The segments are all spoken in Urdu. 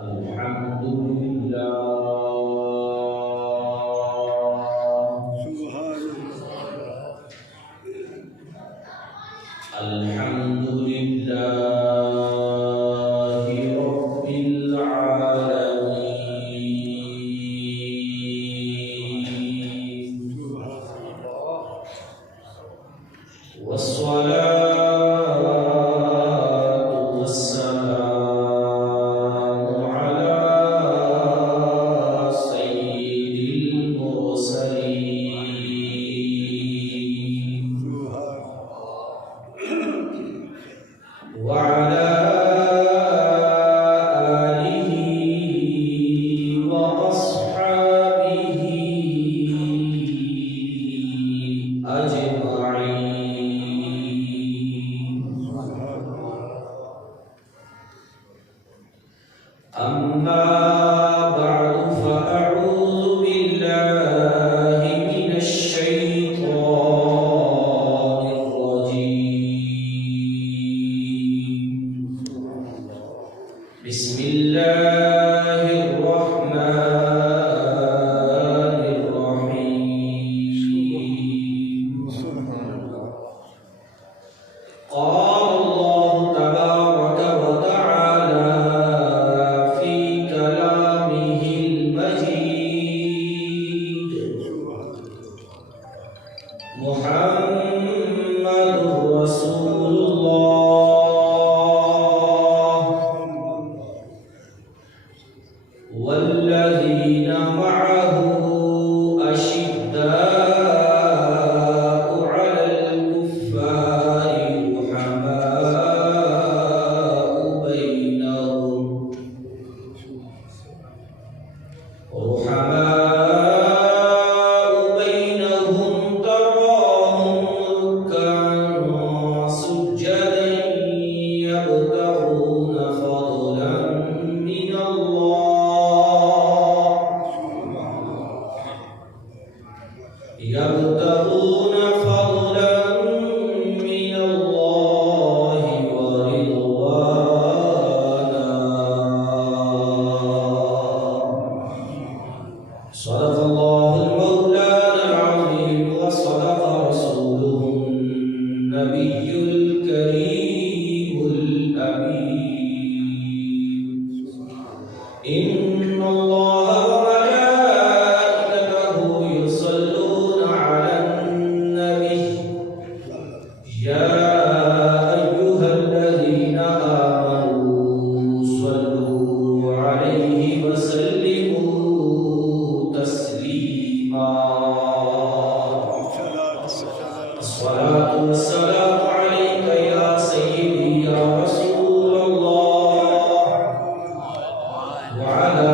الحمد لله الحمد لله رب العالمين والصلاة والسلام على سيد المرسلين وعلى آله وأصحابه أجمعين. أما بعد فأعوذ بالله من الشيطان الرجيم. بسم الله الرحمن الرحيم. قال الله تبارك وتعالى في كلامه المجيد: محمد رسول الله والذين معه أشداء على الكفار رحماء بينهم تراهم ركعا سجدا يبتغون فضلا من الله ورضوانا. صدق الله المولانا العظيم وصدق رسوله النبي الكريم الأمين. إن الله وملائكته يصلون على النبي يا أيها الذين آمنوا صلوا عليه وسلموا تسليما. الصلاة والسلام عليك يا سيدي يا رسول الله وعلى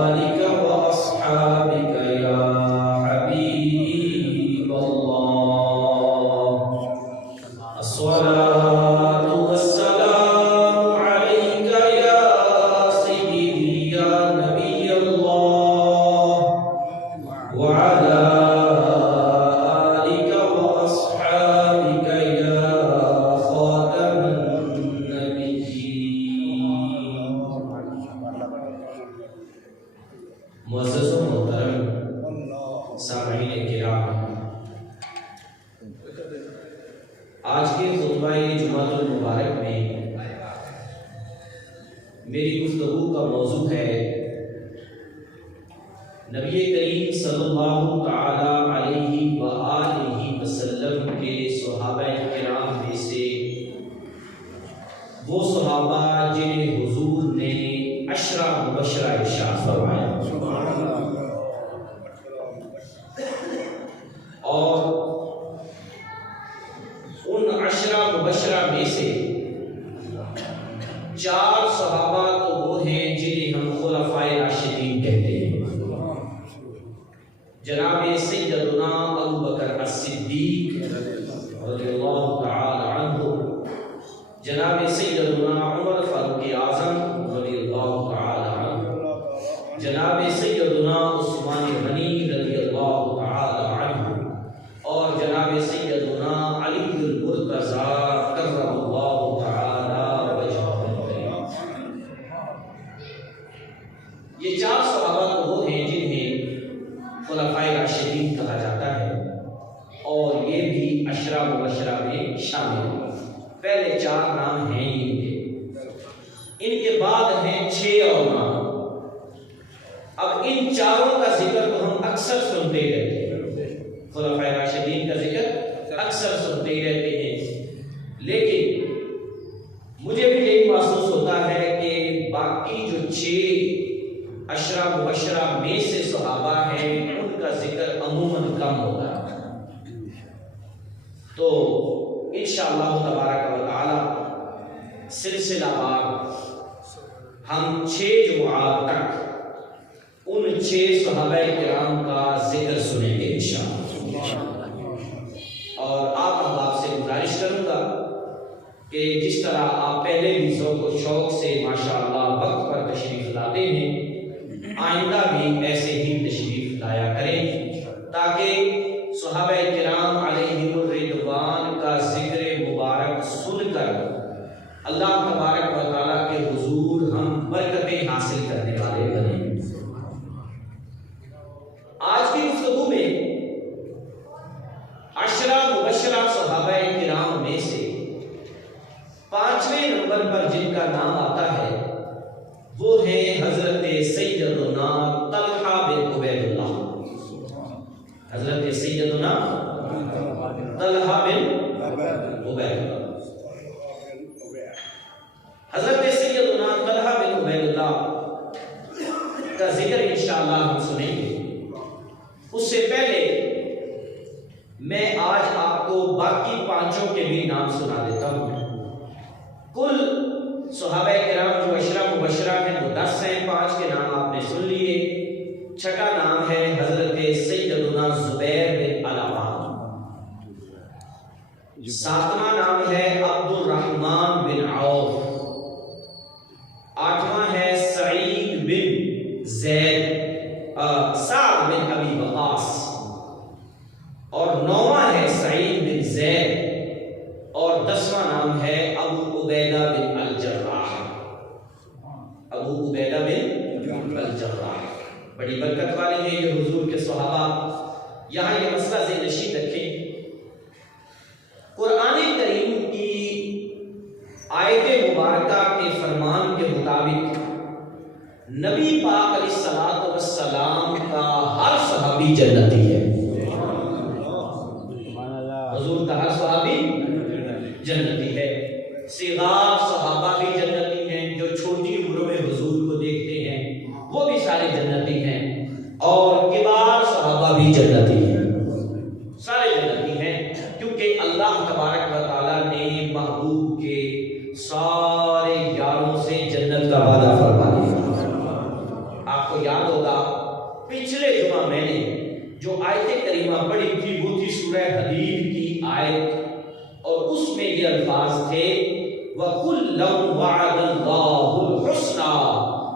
آلك وأصحابك يا حبيب الله. الصلاة والسلام عليك يا سيدي يا نبي الله وعلى آلك وأصحابك يا خاتم النبيين. معزز و محترم سامعین کرام، آج کے خطبہ جمعۃ المبارک میں میری گفتگو کا موضوع ہے نبی کریم صلی اللہ تعالی علیہ وآلہ وسلم کے صحابہ کرام میں سے وہ صحابہ جنہیں حضور نے عشرہ مبشرہ ارشاد فرمایا، اور ان عشرہ مبشرہ میں سے 4 صحابہ تو وہ ہیں جنہیں ہم خلفائے راشدین کہتے ہیں. جناب سیدنا ابو بکر الصدیق رضی اللہ تعالی عنہ، جناب سیدنا عمر فاروق اعظم رضی اللہ تعالی عنہ، جناب سیدنا عثمان غنی رضی اللہ تعالی عنہ، اور جناب سیدنا علی المرتضی کرم اللہ تعالی وجہہ الکریم. یہ 4 صحابہ تو وہ ہیں جنہیں خلفائے راشدین کہا جاتا ہے اور یہ بھی 10 مبشرہ میں شامل ہیں۔ پہلے 4 نام ہیں ان کے بعد ہیں 6 اور نام۔ اب ان چاروں کا ذکر تو ہم اکثر سنتے رہتے ہیں، خلفائے راشدین کا ذکر اکثر سنتے ہی رہتے ہیں، لیکن مجھے بھی یہی محسوس ہوتا ہے کہ باقی جو 6 10 مبشرہ میں سے صحابہ ہیں ان کا ذکر عموماً کم ہوتا ہے۔ تو انشاءاللہ تبارک و تعالی سلسلہ وار ہم 6 جمعات تک ان 6 صحابہ کرام کا ذکر سنیں گے انشاءاللہ۔ اور آپ احباب سے گزارش کروں گا کہ جس طرح آپ پہلے بھی ذوق و شوق سے ماشاءاللہ وقت پر تشریف لاتے ہیں، آئندہ بھی ایسے ہی تشریف لایا کریں تاکہ صحابہ کرام علیہم الرضوان کا ذکر مبارک سن کر اللہ تبارک و تعالیٰ کے حضور ہم برکتیں حاصل کرنے والے بنیں۔ آج کی گفتگو میں 10 مبشرہ صحابہ کرام میں سے 5ویں نمبر پر جن کا نام آتا ہے وہ ہیں حضرت سیدنا طلحہ بن عبید اللہ۔ حضرت سیدنا طلحہ بن عبید اللہ، حضرت سیدنا طلحہ بن عبید اللہ کا ذکر انشاءاللہ ہم سنیں گے۔ اس سے پہلے میں آج آپ کو باقی 5 کے بھی نام سنا دیتا ہوں۔ کل صحابہ کرام جو 10 مبشرہ ہیں وہ 10 ہیں، 5 کے نام آپ نے سن لیے۔ 6واں نام ہے حضرت سیدنا زبیر بن العوام، 7واں نام ہے عبد الرحمن بن عوف، 8واں ہے سعید بن زید سعد بن ابی وقاص، اور 9واں ہے سعید بن زید، اور 10واں نام ہے ابو عبیدہ بن الجراح۔ ابو عبیدہ بن الجراح بڑی برکت والے ہیں یہ حضور کے صحابہ۔ یہاں یہ مسئلہ ذہن نشین رکھیں، قرآن کریم کی آیت مبارکہ کے فرمان کے مطابق نبی پاک علیہ الصلوۃ والسلام کا ہر صحابی جنتی ہے۔ حضور کا ہر صحابی جنتی ہے۔ صغار صحابہ بھی جنتی ہیں، جو چھوٹی عمروں میں حضور کو دیکھتے ہیں وہ بھی سارے جنتی ہیں، اور کبار صحابہ بھی جنتی ہیں، سارے جنتی ہیں، کیونکہ اللہ تبارک و تعالیٰ نے محبوب کے سارے یاروں سے جنت کا وعدہ فرما دیا۔ آپ کو یاد ہوگا پچھلے جمعہ میں نے جو آیت کریمہ پڑھی تھی وہ تھی سورہ حدید کی آیت، اور اس میں یہ الفاظ تھے وَكُلًّا وَعَدَ اللَّهُ الْحُسْنَى،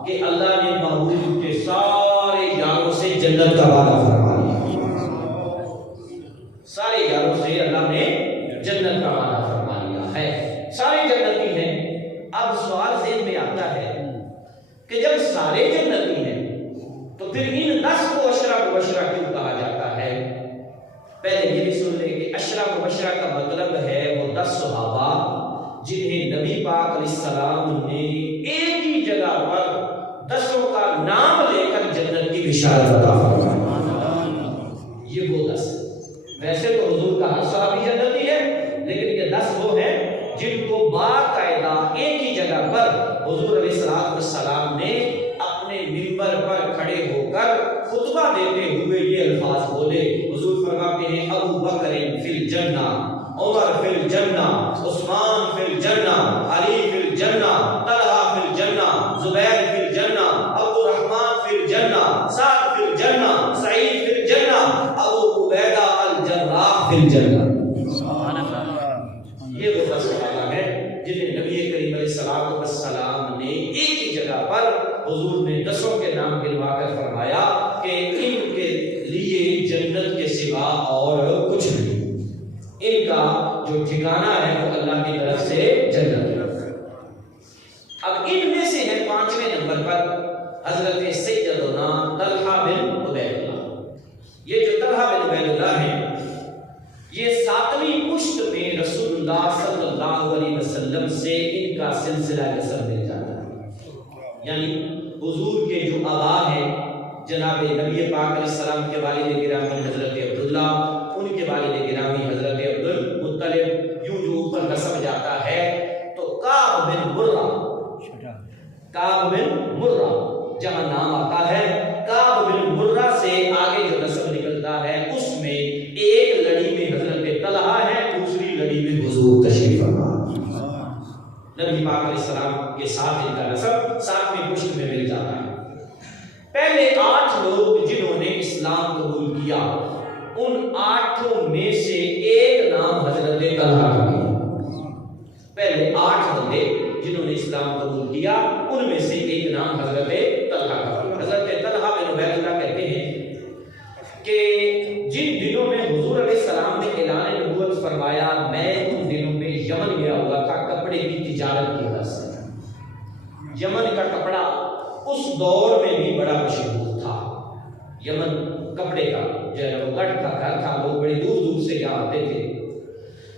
کہ اللہ نے محبوب کے سارے یاروں سے جنت کا وعدہ فرما دیا۔ سارے یاروں سے اللہ نے جنت کا وعدہ فرما لیا ہے، سارے جنتی ہیں۔ اب سوال ذہن میں آتا ہے کہ جب سارے جنتی ہیں تو پھر ان 10 کو 10 مبشرہ کیوں کہا جاتا ہے؟ پہلے یہ بھی سن لیں کہ 10 مبشرہ کا مطلب ہے وہ 10 صحابہ جنہیں نبی پاک علیہ السلام نے ایک ہی جگہ پر 10 کا نام لے کر جنت کی بشارت عطا فرمائی۔ یہ وہ 10، ویسے تو حضور کا ہر صحابی جنتی ہے، لیکن یہ 10 وہ ہیں جن کو باقاعدہ ایک ہی جگہ پر حضور علیہ السلام نے اپنے منبر پر کھڑے ہو کر خطبہ دیتے ہوئے یہ الفاظ بولے۔ حضور فرماتے ہیں ابو بکر فی الجنہ، عمر فی الجنہ، عثمان فی الجنہ، علی فی الجنہ، طلحہ فی الجنہ، زبیر فی الجنہ، عبد الرحمن فی الجنہ، سعد فی الجنہ، سعید فی الجنہ، ابو عبیدہ الجراح فی الجنہ۔ یہ وہ 10 صحابہ ہیں جنہیں نبی کریم علیہ السلام نے ایک ہی جگہ پر حضور نے 10 کے نام گنوا کر فرمایا کہ ان کے لیے جنت کے سوا اور کچھ نہیں، ان کا جو ٹھکانہ ہے وہ اللہ کی طرف سے جنت ہے۔ اب ان میں سے ہے 5ویں نمبر پر حضرت سیدنا طلحہ بن عبید اللہ. یہ جو طلحہ بن عبید اللہ ہیں یہ 7ویں پشت میں رسول اللہ صلی اللہ علیہ وسلم سے ان کا سلسلہ نسب مل جاتا ہے. یعنی حضور کے جو آبا ہیں جناب نبی پاک علیہ السلام کے والد گرامی حضرت عبداللہ، ان کے والد گرامی حضرت عبد المطلب، یوں جو اوپر نسب جاتا ہے تو کعب بن مرہ، کعب بن مرہ جہاں نام آتا ہے کعب بن مرہ سے آگے جو نسب نکلتا ہے اس میں ایک لڑی میں حضرت طلحہ ہے، دوسری لڑی میں حضور تشریف فرما. نبی پاک علیہ السلام کے ساتھ ان کا نسب 7ویں پشت میں مل جاتا ہے. پہلے 8 لوگ جنہوں نے اسلام قبول کیا ان 8 میں سے ایک نام حضرت طلحہ کا ہے. پہلے 8 بندے جنہوں نے اسلام قبول کیا ان میں سے ایک نام حضرت طلحہ کا. حضرت طلحہ بن عبید اللہ کہتے ہیں کہ جن دنوں میں حضور علیہ السلام نے اعلان نبوت فرمایا میں ان دنوں میں یمن گیا ہوا تھا کپڑے کی تجارت کی وجہ سے. یمن کا کپڑا اس دور میں بھی بڑا مشہور تھا. یمن کپڑے کا جو ہے وہ گھر تھا، لوگ بڑی دور دور سے یہاں آتے تھے.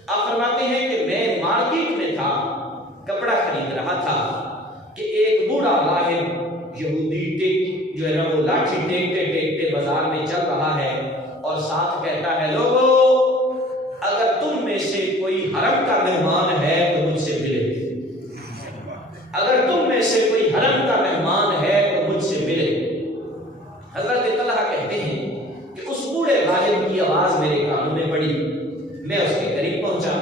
آپ فرماتے ہیں کہ میں مارکیٹ میں تھا، کپڑا خرید رہا تھا کہ ایک بوڑھا راہب یہودی جو ہے نا وہ لاٹھی ٹیکتے ٹیکتے بازار میں چل رہا ہے اور ساتھ کہتا ہے لوگو اگر تم میں سے کوئی حرم کا مہمان ہے تو مجھ سے ملے. اگر تم میں سے کوئی حرم کا مہمان ہے تو مجھ سے ملے. حضرت طلحہ کہتے ہیں کہ اس بوڑھے راہب کی آواز میرے کانوں میں پڑی. میں اس کے قریب پہنچا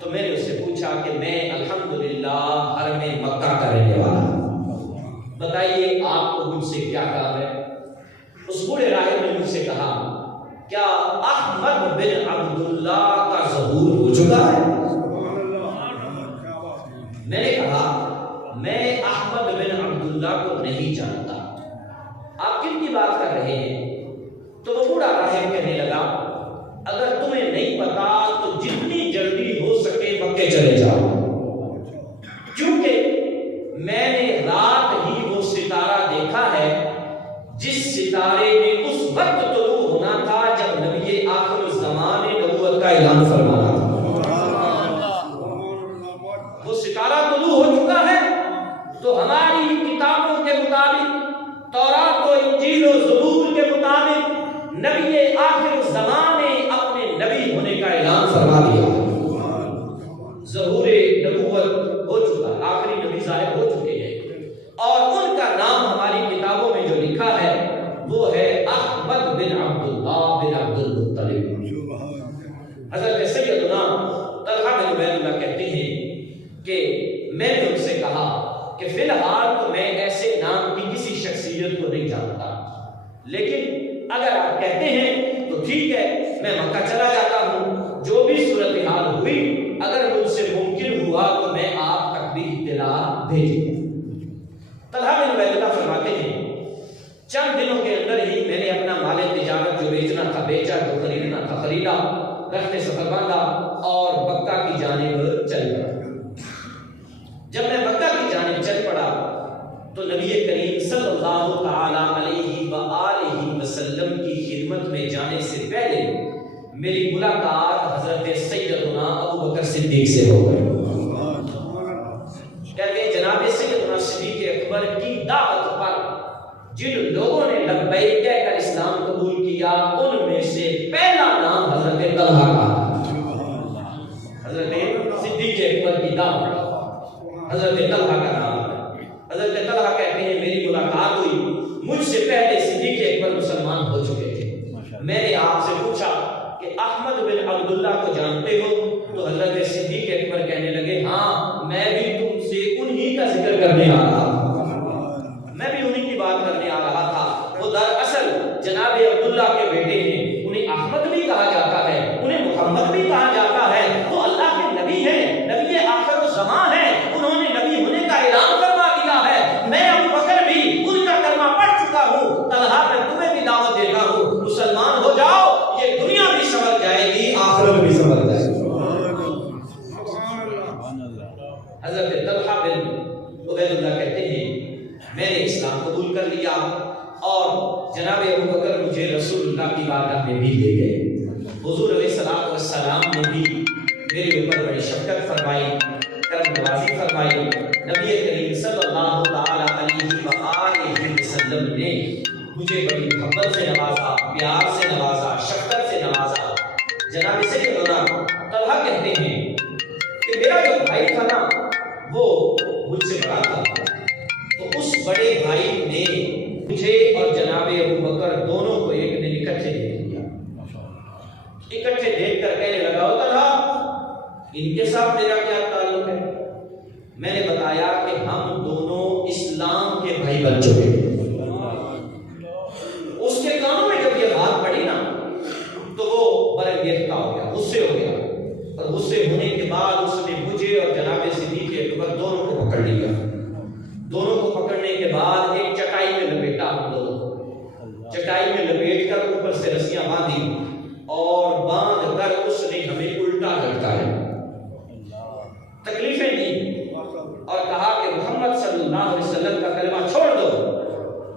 تو میں نے اس سے پوچھا کہ میں الحمدللہ حرم مکہ کا رہنے والا ہوں، بتائیے آپ کو مجھ سے کیا کام ہے. اس بوڑھے راہب نے مجھ سے کہا کیا احمد بن عبداللہ کا ظہور ہو چکا ہے؟ میں نے کہا میں احمد بن عبداللہ کو نہیں جانتا، آپ کن کی بات کر رہے ہیں؟ تو وہ بوڑھا راہب کہنے لگا اگر تمہیں نہیں پتا تو جتنی جلدی ہو سکے مکے چلے جاؤ، کیونکہ میں نے رات ہی وہ ستارہ دیکھا ہے جس ستارے نے اس وقت طلوع ہونا تھا جب نبی آخر الزمان نے نبوت کا اعلان فرمایا تھا. وہ ستارہ طلوع ہو چکا ہے تو ہماری کتابوں کے مطابق، تورات و انجیل و زبور کے مطابق نبی آخر الزمان نے اپنے نبی ہونے کا اعلان فرما دیا. ظہور نبوت ہو چکا، آخری نبی ظاہر ہو چکے ہیں اور ان کا نام ہماری کتابوں میں جو لکھا ہے وہ ہے احمد بن عبداللہ بن عبد المطلب. حضرت سیدنا طلحہ بن عبید اللہ کہتے ہیں کہ میں نے ان سے کہا کہ فی الحال تو میں ایسے نام کی کسی شخصیت کو نہیں جانتا، لیکن اگر آپ کہتے ہیں تو ٹھیک ہے میں مکہ چلا جاتا ہوں، جو بھی صورتحال ہوئی اگر مجھ سے ممکن ہوا تو میں آپ تک بھی اطلاع بھیجوں گا. طلحہ بن عبید اللہ فرماتے ہیں چند دنوں کے اندر ہی میں نے اپنا مال تجارت جو بیچنا تھا بیچا، جو خریدنا تھا خریدا، رخت سفر باندھا اور مکہ کی جانب چل پڑا. جب میں مکہ کی جانب چل پڑا تو نبی کریم صلی اللہ تعالی علیہ وآلہ وسلم کی خدمت میں جانے سے پہلے میری ملاقات حضرت سیدنا ابو بکر صدیق سے ہو گئی. کہتے ہیں جناب سیدنا صدیق اکبر کی دعوت پر جن لوگوں نے لبیک کہہ کر اسلام قبول کیا ان میں سے پہلا نام حضرت طلحہ کا. حضرت صدیق اکبر کی دعوت حضرت طلحہ کا نام ہے. حضرت طلحہ کہتے ہیں میری ملاقات ہوئی، مجھ سے پہلے صدیق اکبر مسلمان ہو چکے تھے. میں نے آپ سے پوچھا کہ احمد بن عبداللہ کو جانتے ہو؟ تو حضرت صدیق اکبر کہنے لگے ہاں میں بھی تم سے انہی کا ذکر کرنے آ رہا تھا، میں بھی انہی کی بات کرنے آ رہا تھا. وہ دراصل جناب عبداللہ کے بیٹے ہیں، انہیں احمد بھی کہا جاتا ہے، انہیں محمد بھی کہا جاتا ہے. وہ اللہ کے نبی ہیں، نبی آخر الزمان ہیں، انہوں نے نبی ہونے کا اعلان فرما دیا ہے. میں ابو بکر بھی ان کا کلمہ پڑھ چکا ہوں. طلحہ میں تمہیں بھی دعوت دیتا ہوں مسلمان ہو جاؤ، یہ دنیا بھی سمجھ جائے گی آخرت بھی سمجھ جائے گی. حضرت طلحہ بن عبید اللہ کہتے نے اسلام قبول کر لیا اور جناب ابو بکر مجھے رسول اللہ کی بارگاہ میں بھی لے گئے. حضور علیہ الصلوۃ والسلام نے بھی میرے اوپر بڑی شفقت فرمائی، کرم نوازی فرمائی. نبی کریم صلی اللہ تعالی علیہ وآلہ وسلم نے مجھے بڑی محبت سے نوازا، پیار سے نوازا، شفقت سے نوازا. جناب سیدنا طلحہ کہتے ہیں کہ میرا جو بھائی تھا نا وہ مجھ سے بڑا تھا، تو اس بڑے بھائی نے مجھے اور جناب ابو بکر دونوں کو ایک دن اکٹھے دیکھ لیا. اکٹھے دیکھ کر کہنے لگا طلحہ ان کے ساتھ تیرا کیا تعلق ہے؟ میں نے بتایا کہ ہم دونوں اسلام کے بھائی بن چکے. اس کے کانوں میں جب یہ بات پڑی نا تو وہ برانگیختہ ہو گیا، غصے ہو گیا، اور غصے ہونے کے بعد اس نے مجھے اور جناب صدیق اکبر دونوں کو پکڑ لیا. دونوں کو پکڑنے کے بعد ایک چٹائی میں لپیٹا. ہم دونوں چٹائی میں لپیٹ کر اوپر سے رسیاں باندھی اور باندھ کر اس نے ہمیں الٹا لٹکایا، تکلیفیں دی اور کہا کہ محمد صلی اللہ علیہ وسلم کا کلمہ چھوڑ دو.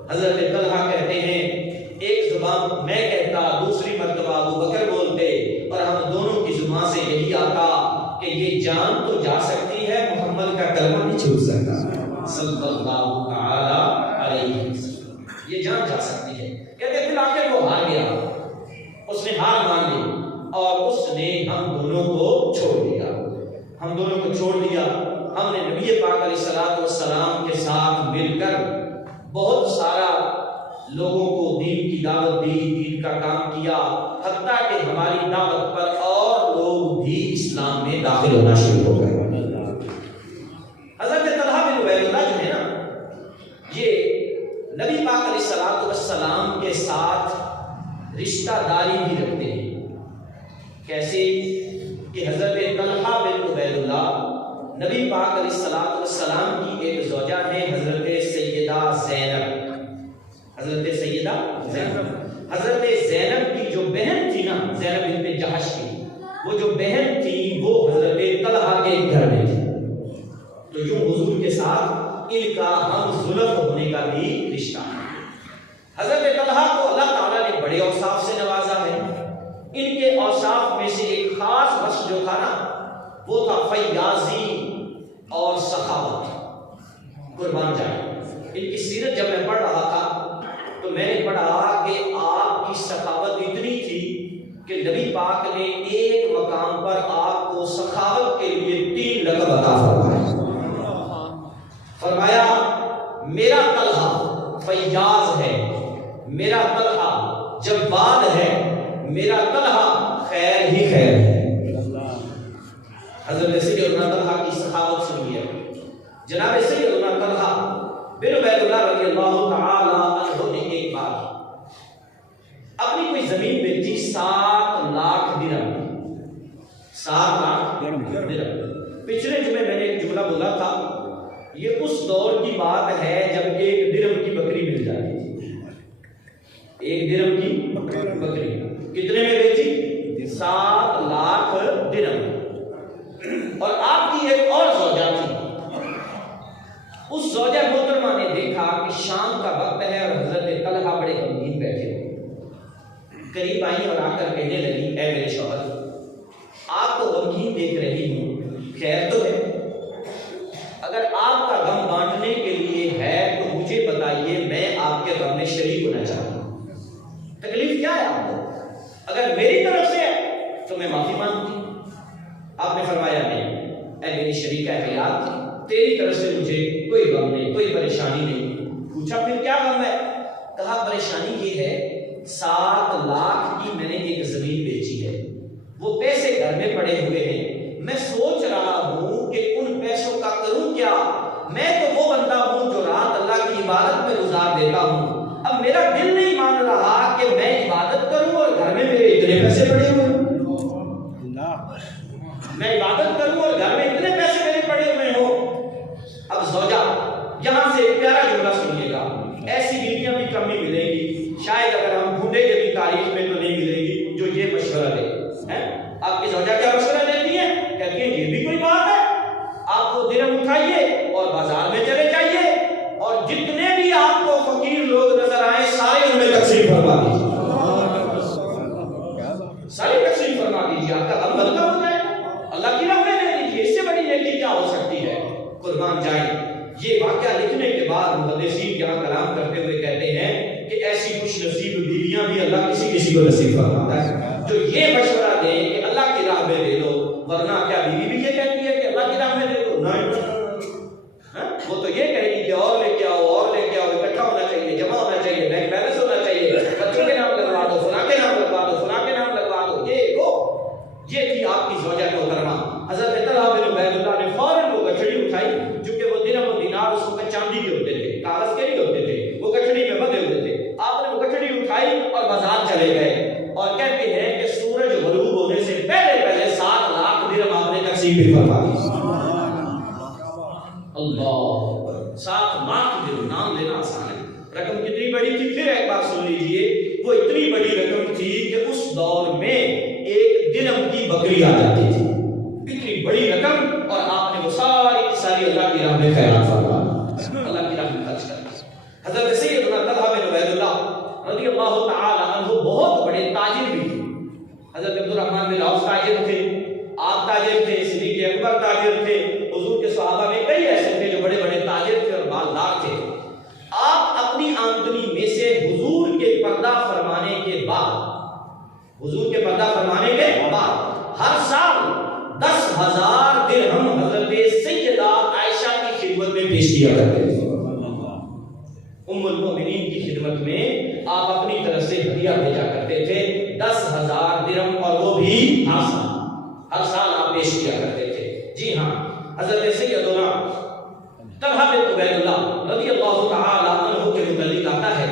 حضرت طلحہ کہتے ہیں ایک زبان میں کہتا، دوسری مرتبہ ابو بکر بولتے، اور ہم دونوں کی زبان سے یہی آتا کہ یہ جان تو جا سکتی ہے، محمد کا کلمہ نہیں چھوڑ سکتا صلی اللہ تعالی علیہ وسلم. یہ جان جا سکتی ہے. کہتے پھر آخر وہ ہار گیا، اس نے ہار مان لی اور اس نے ہم دونوں کو چھوڑ دیا. ہم دونوں کو چھوڑ دیا. ہم نے نبی پاک علیہ الصلوۃ والسلام کے ساتھ مل کر بہت سارا لوگوں کو دین کی دعوت دی، دین کا کام کیا، حتیٰ کہ ہماری دعوت پر اور لوگ بھی اسلام میں داخل ہونا شروع ہو گئے. حضرت طلحہ بن عبید اللہ جو ہے نا یہ نبی پاک علیہ الصلوۃ والسلام کے ساتھ رشتہ داری بھی رکھتے ہیں. کیسے کہ حضرت طلحہ بن عبید اللہ نبی پاک علیہ الصلوۃ والسلام کی ایک زوجہ ہے حضرت سیدہ زینب. حضرت سیدہ زینب، حضرت زینب کی جو بہن تھی نا، زینب بنت جہش کی وہ جو بہن تھی وہ حضرت طلحہ کے گھر میں تھی. تو یوں حضور کے ساتھ ان کا ہم زلف ہونے کا بھی رشتہ ہے. حضرت طلحہ کو اللہ تعالیٰ نے بڑے اوصاف سے نوازا ہے. ان کے اوصاف میں سے ایک خاص وصف جو تھا نا وہ تھا فیاضی اور سخاوت. قربان جائے ان کی سیرت جب میں پڑھ رہا تھا تو میں نے پڑھا کہ آپ کی سخاوت اتنی تھی کہ نبی پاک نے ایک مقام پر آپ کو سخاوت کے لیے 3 لقب عطا فرمایا میرا طلحہ فیاض ہے، میرا طلحہ جواد ہے، میرا طلحہ خیر ہی خیر ہے. حضرت سیدنا طلحہ کی سخاوت سنیے. جناب سیدنا طلحہ بن عبید اللہ رضی اللہ تعالی عنہ نے ایک بار اپنی کوئی زمین بیچی 7 لاکھ درہم. 7 لاکھ درہم. پچھلے جمعے میں نے ایک جملہ بولا تھا، یہ اس دور کی بات ہے جب 1 درہم کی بکری مل جاتی تھی. 1 درہم کی بکری کتنے میں بیچی؟ 7 لاکھ درہم. اور آپ کی ایک اور زوجہ تھی. اس زوجہ محترمہ نے دیکھا کہ شام کا وقت ہے اور حضرت طلحہ بڑے غمگین بیٹھے ہوئے. قریب آئی اور آ کر کہنے لگی اے میرے شوہر آپ کو غمگین دیکھ رہی ہوں، خیر تو ہے؟ اگر آپ کا غم بانٹنے کے لیے ہے تو مجھے بتائیے، میں آپ کے غم میں شریک ہونا چاہتا ہوں. تکلیف کیا ہے آپ کو؟ اگر میری طرف سے ہے تو میں معافی مانگتی. آپ نے فرمایا نہیں، اے میری شریکہ حیات تیری طرف سے مجھے کوئی غم نہیں، کوئی پریشانی نہیں. پوچھا پھر کیا غم ہے؟ کہا پریشانی یہ ہے 7 لاکھ کی میں نے ایک زمین بیچی ہے، وہ پیسے گھر میں پڑے ہوئے ہیں. میں سوچ رہا ہوں کہ ان پیسوں کا کروں کیا. میں تو وہ بندہ ہوں جو رات اللہ کی عبادت میں گزار دیتا ہوں. اب میرا دل نہیں مان رہا کہ میں عبادت کروں اور گھر میں میرے اتنے پیسے پڑے ہوئے ہیں. میں عبادت کروں اور گھر میں اتنے پیسے میرے پڑے ہوئے ہوں. اب زوجہ یہاں سے ایک پیارا جملہ سنیے گا. ایسی بیویاں بھی کم نہیں ملیں گی، شاید اگر ہم ڈھونڈیں گے بھی تاریخ میں تو نہیں ملیں گی جو یہ مشورہ دے. آپ کی زوجہ کیا مشورہ دیتی ہے؟ کہتی ہے یہ بھی کوئی بات ہے، آپ وہ درہم اٹھائیے اور بازار میں چلے جائیے اور جتنے بھی فقیر لوگ نظر آئے سارے انہیں تقسیم فرما دیجیے، سارے تقسیم فرما دیجیے، آپ کا غم ہلکا ہو جائے، اللہ کی راہ میں دے دیجیے، اس سے بڑی نیکی کیا ہو سکتی ہے؟ قربان جائیں۔ یہ واقعہ لکھنے کے بعد محدثین یہاں کلام کرتے ہوئے کہتے ہیں کہ ایسی خوش نصیب بیویاں بھی اللہ کسی کسی کو نصیب فرماتا ہے جو یہ مشورہ دے کہ اللہ کی راہ میں دے دو، ورنہ کیا بیوی بھی یہ کہتی ہے کہ اللہ کی راہ میں دے دو؟ نہیں، وہ تو یہ کہے گی کہ اور لے کے آؤ، اور لے کے آؤ، اکٹھا ہونا چاہیے، جمع ہونا چاہیے، بینک بیلنس ہونا چاہیے، بچوں کے نام لگوا دو، فلاں کے نام لگوا دو، فلاں کے نام لگوا دو، یہ تھی آپ کی زوجہ محترمہ۔ حضرت طلحہ بن عبید اللہ نے فوراً وہ گٹھڑی اٹھائی، چونکہ وہ درہم و دینار اس وقت چاندی کے ہوتے تھے، کاغذ کے نہیں ہوتے تھے، وہ گٹھڑی میں بندھے ہوتے تھے۔ آپ نے وہ گٹھڑی اٹھائی اور بازار چلے گئے، اور کہتے ہیں کہ سورج غروب ہونے سے پہلے 7 لاکھ درہم آپ نے تقسیم بھی فرما دی۔ اللہ، 7 لاکھ درہم، نام لینا آسان ہے، رقم کتنی بڑی تھی؟ پھر ایک بار سن لیجئے، وہ اتنی بڑی رقم تھی کہ اس دور میں ایک درہم کی بکری آ جاتی تھی، اتنی بڑی رقم، اور آپ نے وہ ساری کی ساری اللہ کی راہ میں خیرات فرما، اللہ کی راہ میں خرچ کر۔ حضرت سیدنا طلحہ بن عبید اللہ رضی اللہ تعالی عنہ بہت بڑے تاجر بھی تھے۔ حضرت عبد الرحمن بن عوف تاجر تھے، آپ تاجر تھے، صدیق اکبر تاجر تھے، حضور کے صحابہ میں کئی ایسے تھے جو بڑے بڑے تاجر تھے اور مالدار تھے۔ آپ اپنی آمدنی میں سے حضور کے پردہ فرمانے کے بعد ہر سال 10,000 درہم حضرت سیدہ عائشہ کی خدمت میں پیش کیا کرتے تھے۔ ام المؤمنین کی خدمت میں آپ اپنی طرف سے ہدیہ بھیجا کرتے تھے، 10,000 درہم، اور وہ بھی ہر سال آپ پیش کیا کرتے تھے۔ جی ہاں، حضرت سیدنا طلحہ بن عبید اللہ رضی اللہ تعالی عنہ کے متعلق آتا ہے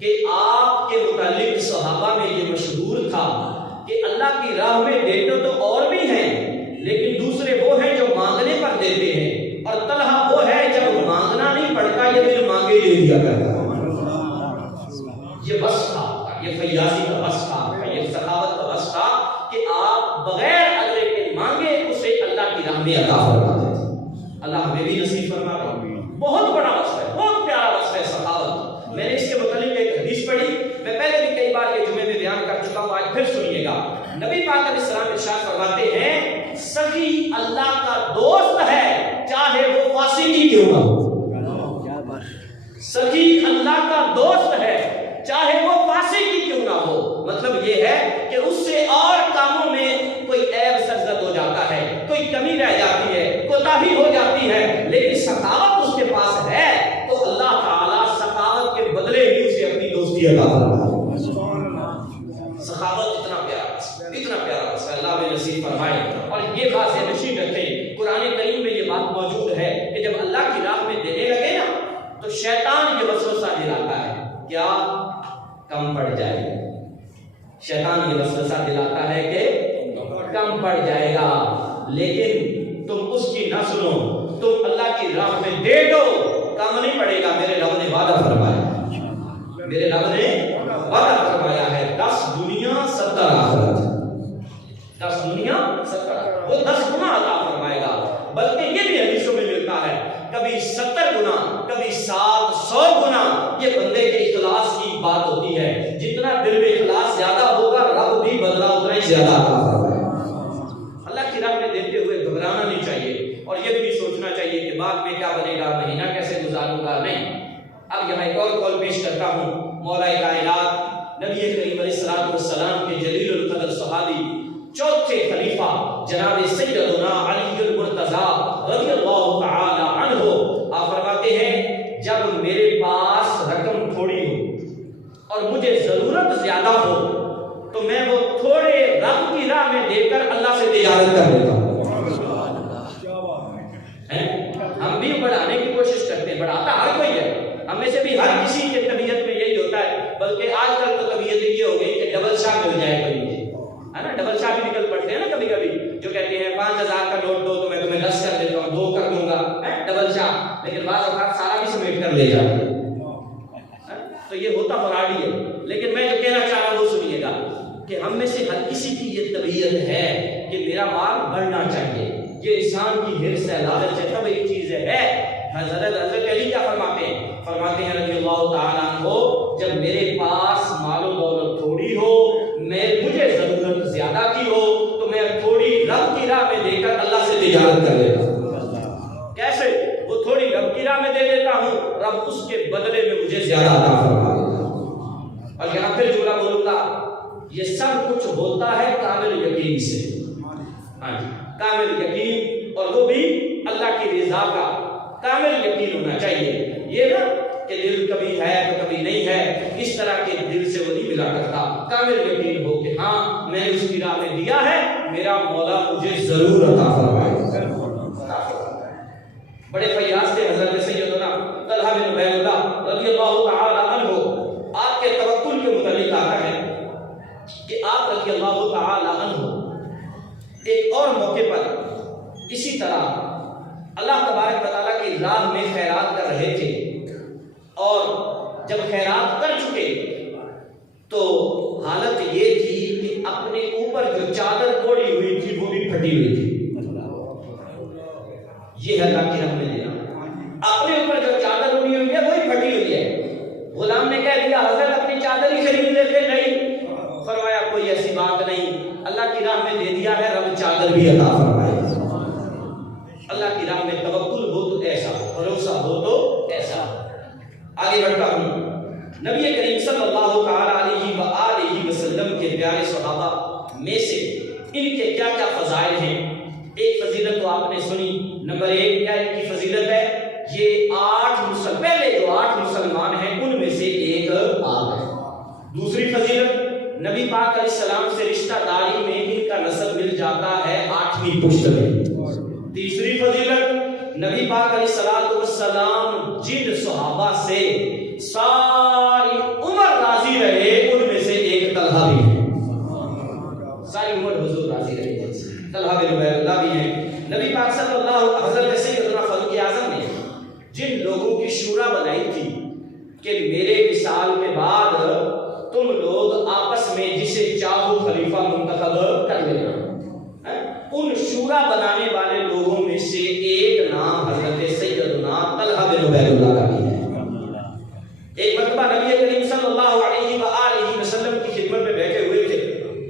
کہ آپ کے متعلق صحابہ میں یہ مشہور تھا کہ اللہ کی راہ میں دیتے تو اور بھی ہیں، لیکن دوسرے وہ ہیں جو مانگنے پر دیتے ہیں، اور طلحہ وہ ہے جب مانگنا نہیں پڑتا یہ پھر مانگے دے دیا کرتا ہے۔ یہ بس تھا، یہ فیاضی کا بس تھا، یہ سخاوت کا بس تھا کہ آپ بغیر اگلے کے مانگے اسے اللہ کی راہ میں عطا فرماتے تھے۔ اللہ ہمیں بھی نصیب فرما رہا ہے۔ بہت بڑا وصف ہے، بہت پیارا وصف ہے سخاوت۔ میں نے اس کے متعلق ایک حدیث پڑھی، میں پہلے بھی کئی بار یہ جمعے میں بیان کر چکا ہوں، آج پھر سنیے گا۔ نبی پاک علیہ السلام ارشاد فرماتے ہیں سخی اللہ کا دوست ہے چاہے وہ فاسق ہی کیوں نہ ہو۔ سخی اللہ کا دوست ہے چاہے وہ فاسق ہی کیوں نہ ہو، مطلب یہ ہے کہ اس سے اور کاموں میں کوئی عیب سرزد ہو جاتا ہے، کوئی کمی رہ جاتی ہے، کوتاہی ہو جاتی ہے، لیکن سخاوت اس کے پاس ہے تو اللہ تعالیٰ سخاوت کے بدلے ہی اسے اپنی دوستی عطا فرماتا ہے۔ سخاوت اتنا پیارا بس اللہ میں نصیب فرمائے۔ اور یہ بات سے نشین رکھیں، قرآن کریم میں یہ بات موجود ہے کہ جب اللہ کی راہ میں دینے لگے نا تو شیطان یہ وسوسہ دلاتا ہے، کیا کم پڑ جائے گا۔ شیطان یہ وسوسہ دلاتا ہے کہ کم پڑ جائے گا، لیکن تم اس کی نہ سنو، تم اللہ کی راہ میں دے دو، کم نہیں پڑے گا۔ میرے رب نے وعدہ فرمایا ہے 10 دنیا 70 آخرت، 10 دنیا 70، وہ 10 گنا عطا فرمائے گا۔ بلکہ یہ بھی حدیثوں میں ملتا ہے کبھی 70 گنا، کبھی 700 گنا۔ یہ بندے کے اخلاص کی بات ہوتی ہے، جتنا دل میں اخلاص زیادہ ہوگا رب بھی بدلہ اتنا ہی زیادہ عطا فرمائے گا۔ اللہ کی راہ میں دیتے ہوئے گھبرانا نہیں چاہیے، اور یہ بھی نہیں سوچنا چاہیے کہ بعد میں کیا بنے گا، مہینہ کیسے گزاروں گا، نہیں۔ اب یہاں ایک اور قول پیش کرتا ہوں۔ مولا کائنات نبی کریم علیہ السلام کے جلیل القدر صحابی چوتھے خلیفہ جناب سیدنا علی المرتضی رضی اللہ تعالی عنہ آپ فرماتے ہیں جب میرے پاس رقم تھوڑی ہو اور مجھے ضرورت زیادہ ہو تو میں وہ تھوڑے رب کی راہ میں دے کر اللہ سے تجارت کر لیتا ہوں۔ ہم بھی بڑھانے کی کوشش کرتے ہیں، بڑھاتا ہر کوئی ہے، ہم میں سے بھی ہر کسی کے طبیعت میں یہی ہوتا ہے، بلکہ آج کل تو طبیعت یہ ہو گئی کہ ڈبل شاہ مل جائے کوئی مجھے، ہے نا، ڈبل شاہ بھی نکل پڑتے ہیں نا کبھی کبھی، جو کہتے ہیں 5,000 کا نوٹ دو تو میں تمہیں 10 کر دیتا ہوں، 2 کر دوں گا، ڈبل شاہ، لیکن بعض اوقات سارا بھی سمیٹ کر لے جاتے ہیں، تو یہ ہوتا فراڈی ہے۔ لیکن میں جو کہنا چاہ رہا ہوں وہ سنیے گا کہ ہم میں سے ہر کسی کی یہ طبیعت ہے کہ میرا مال بڑھنا چاہیے، یہ انسان کی حرص ہے، لالچ ہے، تب ایک چیز ہے۔ حضرت علی کیا فرماتے ہیں؟ فرماتے ہیں رضی اللہ تعالیٰ عنہ جب میرے پاس مال و دولت تھوڑی ہو, مجھے ضرورت زیادہ کی ہو, تو میں تھوڑی رب کی راہ میں دے کر اللہ سے تجارت کر لیتا ہوں. کیسے؟ وہ تھوڑی رب کی راہ میں دے دیتا ہوں, رب اس کے بدلے میں مجھے زیادہ عطا فرما دیتا ہوں. اور یہاں پھر جملہ بولوں گا, یہ سب کچھ ہوتا ہے کامل یقین سے. ہاں جی, کامل یقین, اور وہ بھی اللہ کی رضا کا کامل یقین ہونا چاہیے. یہ نا کہ دل کبھی ہے تو کبھی نہیں ہے, اس طرح کے دل سے وہ نہیں ملا کرتا. کامل یقین ہو کہ ہاں میں نے اس کی راہ میں دیا ہے, میرا مولا مجھے ضرور عطا فرمائے. بڑے فیاض تھے حضرت سیدنا طلحہ بن عبید اللہ رضی اللہ تعالی عنہ. آپ کے توکل کے متعلق آتا ہے کہ آپ رضی اللہ تعالی عنہ ایک اور موقع پر اسی طرح اللہ تبارک و تعالیٰ کی راہ میں خیرات کر رہے تھے, اور جب خیرات کر چکے تو حالت یہ تھی کہ اپنے اوپر جو چادر اوڑھی ہوئی تھی وہ بھی پھٹی ہوئی تھی. یہ ہے اللہ کی راہ میں دینا. اپنے اوپر جو چادر اوڑھی ہوئی ہے وہی پھٹی ہوئی ہے. غلام نے کہہ دیا حضرت اپنی چادر ہی خرید لیتے. نہیں, فرمایا کوئی ایسی بات نہیں, اللہ کی راہ میں دے دیا ہے, رب چادر بھی عطا فرمائے. اللہ کی راہ میں توکل ہو تو ایسا, بھروسہ ہو تو ایسا. آگے بڑھتا ہوں. نبی کریم صلی اللہ تعالی علیہ وآلہ وسلم کے پیارے صحابہ میں سے ان کے کیا کیا فضائل ہیں. ایک فضیلت تو آپ نے سنی. نمبر 1 کیا ان کی فضیلت ہے, یہ 8 پہلے جو 8 مسلمان ہیں ان میں سے ایک آپ ہے. دوسری فضیلت, نبی پاک علیہ السلام سے رشتہ داری میں ان کا نسب مل جاتا ہے 8ویں پشت میں. تیسری فضیلت, نبی پاک علیہ السلام جن صحابہ سے ساری عمر راضی رہے ان میں سے ایک طلحہ بھی ہے. ساری عمر حضور راضی رہے طلحہ بن عبید اللہ بھی ہیں. نبی پاک صلی اللہ حضرت سیدنا فاروق اعظم نے جن لوگوں کی شورا بنائی تھی کہ میرے وصال کے بعد تم لوگ آپس میں جسے چاہو خلیفہ منتخب کر لینا, ان شورا بنانے والے لوگوں میں سے ایک نام حضرت سیدنا طلحہ بن عبید اللہ کا بھی ہے. ایک مرتبہ نبی کریم صلی اللہ علیہ وآلہ وسلم کی خدمت میں بیٹھے ہوئے تھے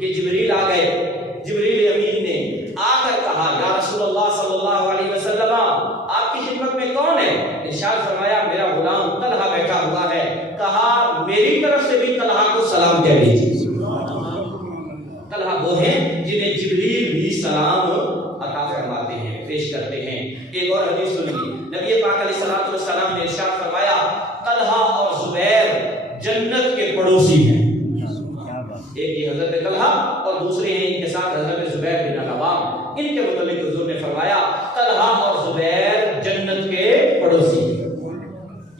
کہ جبریل آ گئے. جبریل امین نے آ کر کہا یا رسول اللہ صلی اللہ علیہ وسلم آپ کی خدمت میں کون ہے؟ ارشاد فرمایا میرا غلام طلحہ بیٹھا ہوا ہے. کہا میری طرف سے بھی طلحہ کو سلام کہہ دیجیے. طلحہ وہ ہیں جنہیں جبریل بھی سلام عطا فرماتے ہیں, پیش کرتے ہیں. ایک اور حدیث سنیے, نبی پاک علیہ الصلوۃ والسلام نے ارشاد فرمایا طلحہ اور زبیر جنت کے پڑوسی ہیں. ایک یہ حضرت طلحہ اور دوسرے ہیں ان کے ساتھ حضرت زبیر بن العوام. ان کے متعلق حضور نے فرمایا طلحہ اور زبیر جنت کے پڑوسی.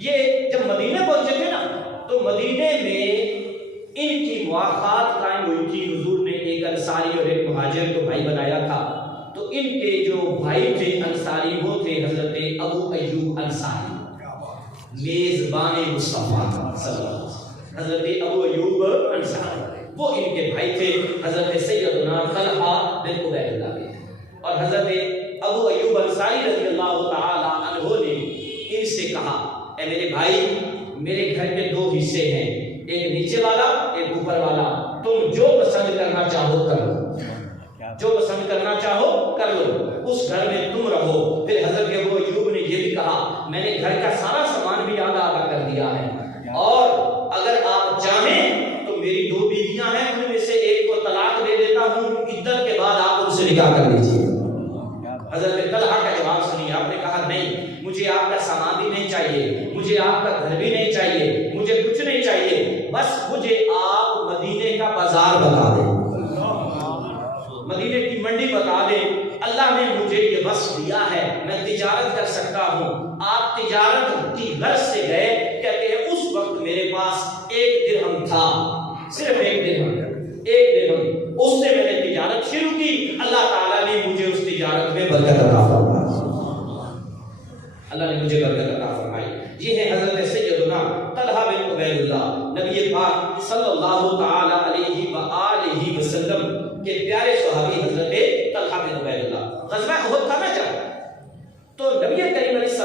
یہ جب مدینے پہنچے تھے نا تو مدینے میں ان کی مواخات قائم ہوئی تھی. حضور نے ایک انصاری اور ایک مہاجر کو بھائی بنایا تھا. تو ان کے جو بھائی تھے انصاری وہ تھے حضرت ابو ایوب انصاری, میزبان مصطفیٰ صلی اللہ علیہ وسلم. حضرت ابو ایوب انصاری وہ ان کے بھائی تھے حضرت سیدنا طلحہ بن عبید اللہ کے. اور حضرت ابو ایوب انصاری رضی اللہ تعالی عنہ نے ان سے کہا اے میرے بھائی, میرے گھر کے 2 حصے ہیں, ایک نیچے والا ایک اوپر والا, تم جو پسند کرنا چاہو کر لو, جو پسند کرنا چاہو کر لو, اس گھر میں تم رہو. پھر حضرت ابو ایوب نے یہ بھی کہا میں نے گھر کا سارا سامان بھی آدھا کر دیا ہے, اور اگر آپ چاہیں تو میری 2 بیویاں ہیں ان میں سے ایک کو طلاق دے دیتا ہوں, عدت کے بعد آپ ان سے نکاح کر لیجیے. حضرت طلحہ کا جواب سنیے. آپ نے کہا نہیں, مجھے آپ کا سامان بھی نہیں چاہیے, مجھے آپ کا گھر بھی نہیں چاہیے, مجھے کچھ نہیں چاہیے, بس مجھے آپ مدینے کا بازار بتا دیں, مدینے کی منڈی بتا دیں. اللہ نے مجھے یہ وصف دیا ہے, میں تجارت کر سکتا ہوں. آپ تجارت کی غرض سے گئے, کہتے ہیں اس وقت میرے پاس 1 درہم تھا, صرف 1 درہم, اس سے میں نے تجارت شروع کی. اللہ تعالیٰ نے مجھے اس تجارت میں برکت عطا فرمائی. اللہ نے مجھے برکت عطا فرمائی. یہ ہے حضرت سیدنا طلحہ بن عبید اللہ, نبی پاک صلی اللہ تعالی علیہ وآلہ وسلم کے پیارے صحابی حضرت طلحہ بن عبید اللہ. غزوہ احد تھا نا جب, تو نبی کریم علیہ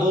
2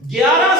11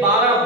12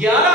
11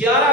11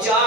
4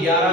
11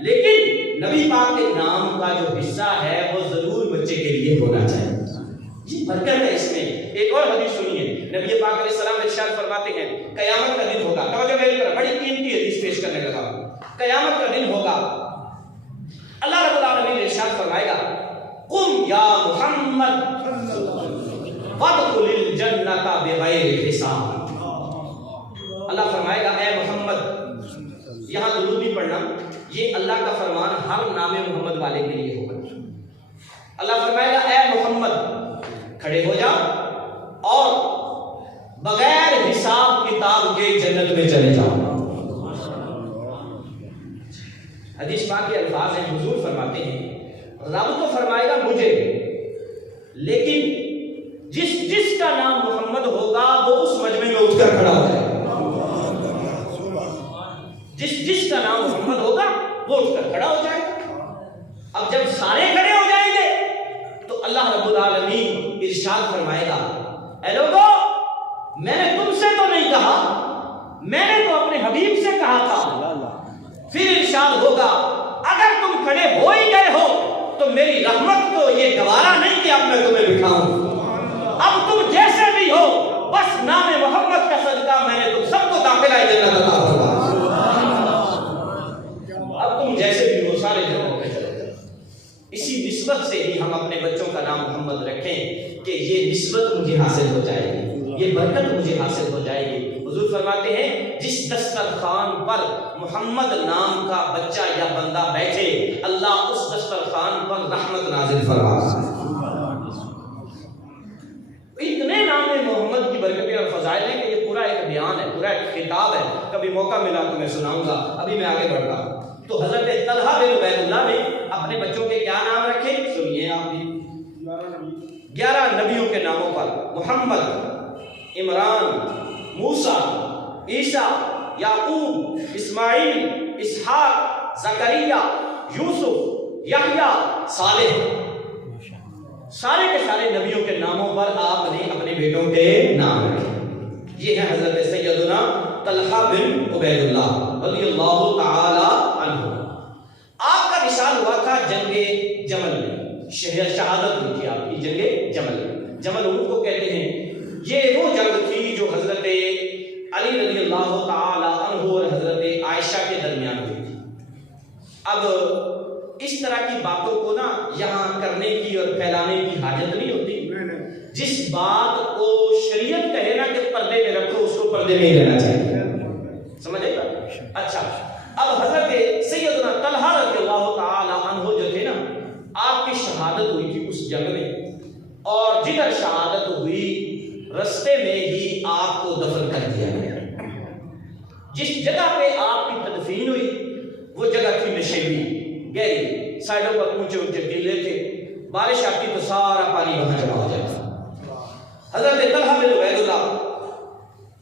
لیکن نبی پاک کے نام کا جو حصہ ہے وہ ضرور بچے کے لیے ہونا چاہیے. یہ برکت ہے اس میں. ایک اور حدیث سنیے, نبی پاک علیہ السلام ارشاد فرماتے ہیں قیامت کا دن ہوگا. توجہ میری طرف, بڑی قیمتی حدیث پیش کرنے لگا. قیامت کا دن ہوگا, اللہ رب العالمین ارشاد فرمائے گا قم یا محمد وادخل الجنۃ بغیر حساب. اللہ فرمائے گا اے محمد, یہاں درود نہیں پڑھنا, یہ اللہ کا فرمان ہر نام محمد والے کے لیے ہوگا. اللہ فرمائے گا اے محمد کھڑے ہو جاؤ اور بغیر حساب کتاب کے جنت میں چلے جاؤ. حدیث پاک کے الفاظ ہیں, حضور فرماتے ہیں رب تو فرمائے گا مجھے, لیکن جس کا نام محمد ہوگا وہ اس مجمع میں اٹھ کر کھڑا ہو جائے گا. جس کا نام محمد ہوگا وہ اٹھ کر کھڑا ہو جائے گا. اب جب سارے کھڑے ہو جائیں گے تو اللہ رب العالمین ارشاد فرمائے گا اے لوگو, میں نے تم سے تو نہیں کہا, میں نے تو اپنے حبیب سے کہا تھا. پھر ارشاد ہوگا اگر تم کھڑے ہو ہی گئے ہو تو میری رحمت کو یہ گوارا نہیں کہ اب میں تمہیں بٹھاؤں. اب تم جیسے بھی ہو, بس نام محمد کا صدقہ میں نے تم سب کو داخلہ جنت عطا فرمایا. اب تم جیسے بھی ہو سارے جنت میں چلے جاؤ. اسی نسبت سے ہی ہم اپنے بچوں کا نام محمد رکھیں کہ یہ نسبت مجھے حاصل ہو جائے گی, یہ برکت مجھے حاصل ہو جائے گی. حضور فرماتے ہیں جس دسترخوان پر محمد نام کا بچہ یا بندہ بیٹھے, اللہ اس دسترخوان پر رحمت نازل فرماتا ہے. اتنے نام محمد کی برکتیں اور فضائل ہیں کہ یہ پورا ایک بیان ہے, پورا ایک خطاب ہے. کبھی موقع ملا تو میں سناؤں گا, ابھی میں آگے بڑھ رہا ہوں. تو حضرت طلحہ بن عبید اللہ نے اپنے بچوں کے کیا نام رکھے سنیے آپ بھی. 11 نبیوں کے ناموں پر, محمد, عمران, موسیٰ, عیسیٰ, یعقوب, اسماعیل, اسحاق, زکریا, یوسف, یحییٰ, صالح. سارے کے سارے نبیوں کے ناموں پر آپ نے اپنے بیٹوں کے نام رکھے. یہ ہے حضرت سیدنا طلحہ بن عبید اللہ رضی اللہ تعالی عنہ. آپ کا وصال ہوا تھا جنگ جمل میں, شہادت ہوئی تھی آپ کی جنگ جمل میں. جمل احد کو کہتے ہیں. یہ وہ جنگ تھی جو حضرت علی رضی اللہ تعالی عنہ اور حضرت عائشہ کے درمیان ہوئی تھی. اب اس طرح کی باتوں کو نا یہاں کرنے کی اور پھیلانے کی حاجت نہیں ہوتی. جس بات کو شریعت کہے نا کہ پردے میں رکھو, اس کو پردے میں ہی رہنا چاہیے. سمجھے گا؟ اچھا, اب حضرت سیدنا طلحہ رضی اللہ تعالی عنہ جو تھے نا, آپ کی شہادت ہوئی تھی اس جنگ میں, اور جدھر شہادت ہوئی رستے میں ہی آپ کو دفن کر دیا گیا. جس جگہ پہ آپ کی تدفین ہوئی وہ جگہ تھی نشیبی, گہری, سائڈوں پر اونچے اونچے ٹیلے تھے, بارش آتی تو سارا پانی وہاں جمع ہو جاتا. حضرت طلحہ بن عبید اللہ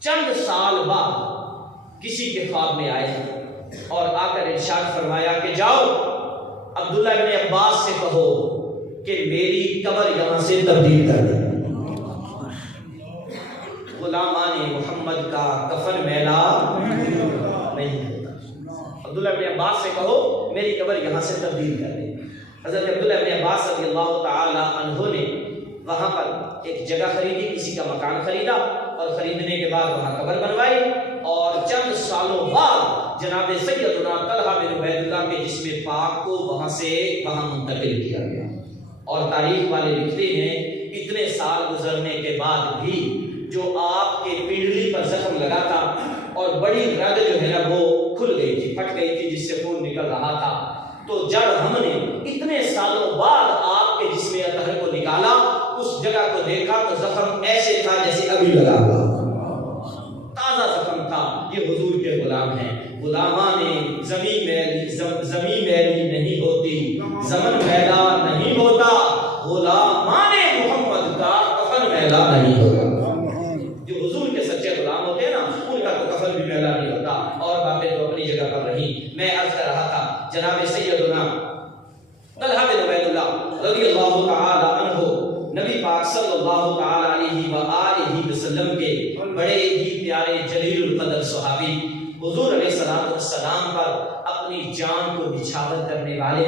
چند سال بعد کسی کے خواب میں آئے اور آ کر ارشاد فرمایا کہ جاؤ عبداللہ بن عباس سے کہو کہ میری قبر یہاں سے تبدیل کر دے. غلامان محمد کا کفن میلا نہیں ہوتا. عبداللہ بن عباس سے کہو میری قبر یہاں سے تبدیل کر دے. حضرت عبداللہ بن عباس رضی اللہ تعالی عنہ نے وہاں پر ایک جگہ خریدی, کسی کا مکان خریدا, اور خریدنے کے بعد وہاں قبر بنوائی, اور چند سالوں بعد جناب سیدنا طلحہ بن عبید اللہ کے جسم پاک کو وہاں سے وہاں منتقل کیا گیا. اور تاریخ والے لکھتے ہیں اتنے سال گزرنے کے بعد بھی جو آپ کے پنڈلی پر زخم لگا تھا اور بڑی رگ جو ہے نا وہ کھل گئی تھی, پھٹ گئی تھی, جس سے خون نکل رہا تھا, تو جب ہم نے اتنے سالوں بعد آپ کے جسم اطہر کو نکالا, اس جگہ کو دیکھا تو زخم ایسے تھا جیسے ابھی لگا ہوا, تازہ زخم تھا. یہ حضور کے غلام ہیں. غلامان زمین میلی نہیں ہوتی, زمن میلا نہیں ہوتا, غلامان محمد کا کفن میلا نہیں ہوگا. جو حضور کے سچے غلام ہوتے ہیں نا, ان کا تو کفن بھی میلا نہیں ہوتا. اور باتیں تو اپنی جگہ پر رہی. میں عرض کر رہا تھا جناب سیدنا طلحہ بن عبید اللہ رضی اللہ تعالی عنہ نبی پاک صلی اللہ تعالی علیہ وآلہ وسلم کے بڑے ہی پیارے جلیل القدر صحابی, حضور علیہ السلام پر اپنی جان کو نچھاور کرنے والے،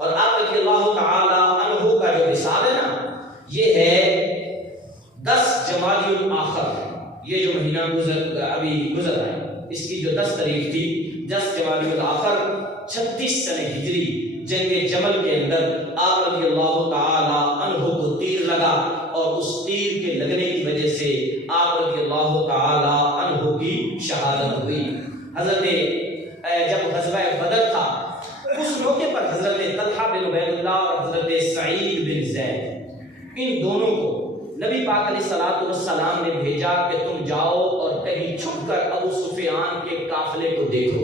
اور آپ رضی اللہ تعالی عنہ کا جو وصال ہے نا یہ ہے 10 جمادی الاخر، یہ جو مہینہ ابھی گزر رہا ہے اس کی جو 10 تاریخ تھی 10 جمادی الاخر 36 سنہ ہجری، جنگ جمل کے اندر آپ رضی اللہ تعالی عنہ کو تیر لگا، اور اس تیر کے لگنے کی وجہ سے آپ رضی اللہ تعالی عنہ کی شہادت ہوئی۔ حضرت جب غزوہ بدر تھا اس موقع پر حضرت طلحہ بن عبید اللہ اور حضرت سعید بن زید ان دونوں کو نبی پاک علیہ السلام نے بھیجا کہ تم جاؤ اور کہیں چھپ کر ابو سفیان کے قافلے کو دیکھو۔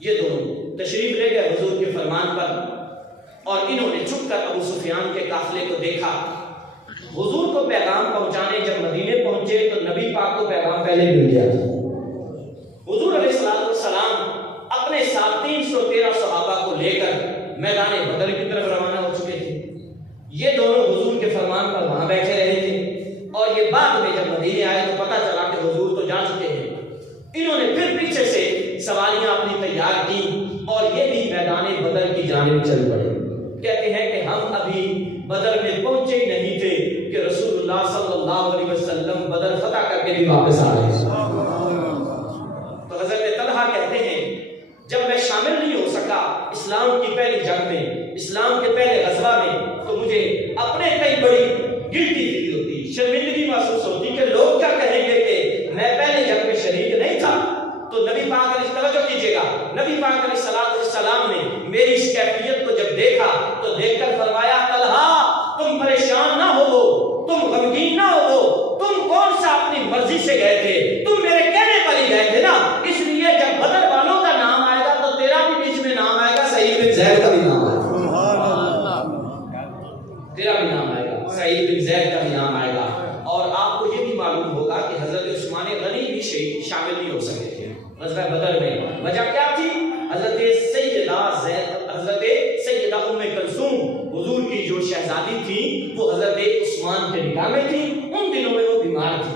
یہ دونوں تشریف لے گئے حضور کے فرمان پر، اور انہوں نے چھپ کر ابو سفیان کے قافلے کو دیکھا۔ حضور کو پیغام پہنچانے جب مدینے پہنچے تو نبی پاک کو پیغام پہلے مل گیا تھا۔ حضور علیہ السلام اپنے ساتھ 313 صحابہ کو لے کر میدان بدر کی طرف روانہ ہو چکے تھے۔ یہ دونوں حضور کے فرمان پر وہاں بیٹھے رہے تھے، اور یہ بعد میں جب مدینے آئے تو پتہ چلا کہ حضور تو جا چکے ہیں۔ انہوں نے پھر پیچھے سے سواریاں اپنی تیار کی اور یہ بھی میدان بدر کی جانب چل پڑے۔ کہتے ہیں کہ ہم ابھی بدر میں پہنچے ہی نہیں تھے کہ رسول اللہ صلی اللہ علیہ وسلم بدر فتح کر کے بھی واپس آ رہے ہیں۔ تو حضرت طلحہ کہتے ہیں جب میں شامل نہیں ہو سکا اسلام کی پہلی جنگ میں، اسلام کے پہلے غزوہ میں، تو مجھے اپنے کئی بڑی گلٹی فیل ہوتی، شرمندگی محسوس ہوتی کہ لوگ کیا کہیں گے کہ میں پہلے جنگ میں شریک نہیں تھا۔ تو نبی پاک علیہ توجہ کیجیے گا، نبی پاک علیہ السلام نے میری اس کیفیت کو جب دیکھا تو دیکھ کر فرمایا طلحہ تم پریشان نہ ہو، تم غمگین نہ ہو، تم کون سا اپنی مرضی سے گئے تھے، تم میرے کہنے پر ہی گئے تھے نا، اس لیے جب بدر والوں کا نام آئے گا تو تیرا بھی بیچ میں نام آئے گا، سعید بن زید کا بھی نام آئے گا، تیرا بھی نام آئے گا، سعید بن زید کا بھی نام آئے گا۔ اور آپ کو یہ بھی معلوم ہوگا کہ حضرت عثمان غنی بھی شامل نہیں ہو سکے تھے غزوہ بدر میں۔ وجہ کیا تھی؟ حضرت سیدہ ام کلثوم حضور کی جو شہزادی تھی وہ حضرت عثمان کے نکاح میں تھی، ان دنوں میں وہ بیمار تھی،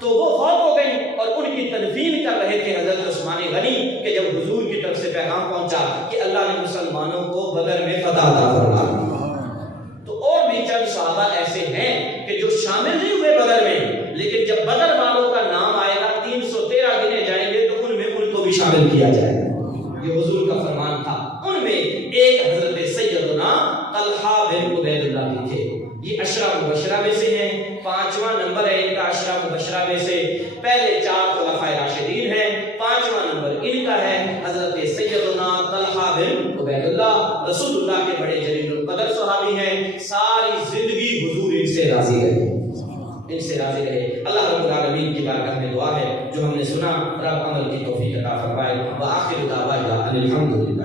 تو وہ فوت ہو گئی، اور ان کی تدفین کر رہے تھے حضرت عثمان غنی کہ جب حضور کی طرف سے پیغام پہنچا کہ اللہ نے مسلمانوں کو بدر میں فتح عطا فرمائی۔ تو اور بھی چند صحابہ ایسے ہیں کہ جو شامل نہیں ہوئے بدر میں، لیکن جب بدر والوں کا نام آئے گا 313 گنے جائیں گے تو ان میں ان کو بھی شامل کیا جائے گا۔ یہ حضور کا فرمان تھا۔ ان میں ایک حضرت سیدنا طلحہ بن عبید اللہ بھی تھے۔ یہ عشرہ مبشرہ میں سے ہیں، 5واں نمبر ہے ان کا عشرہ مبشرہ میں سے۔ پہلے 4 خلفائے راشدین ہیں، 5واں نمبر ان کا ہے حضرت سیدنا طلحہ بن عبید اللہ، رسول اللہ کے بڑے جلیل القدر صحابی ہیں، ساری زندگی حضور ان سے راضی رہے، ان سے راضی رہے۔ اللہ رب العالمین کی بارگاہ میں دعا ہے جو ہم نے سنا رب عمل کی توفیق عطا فرمائے۔ وآخر دعوانا ان الحمد للہ۔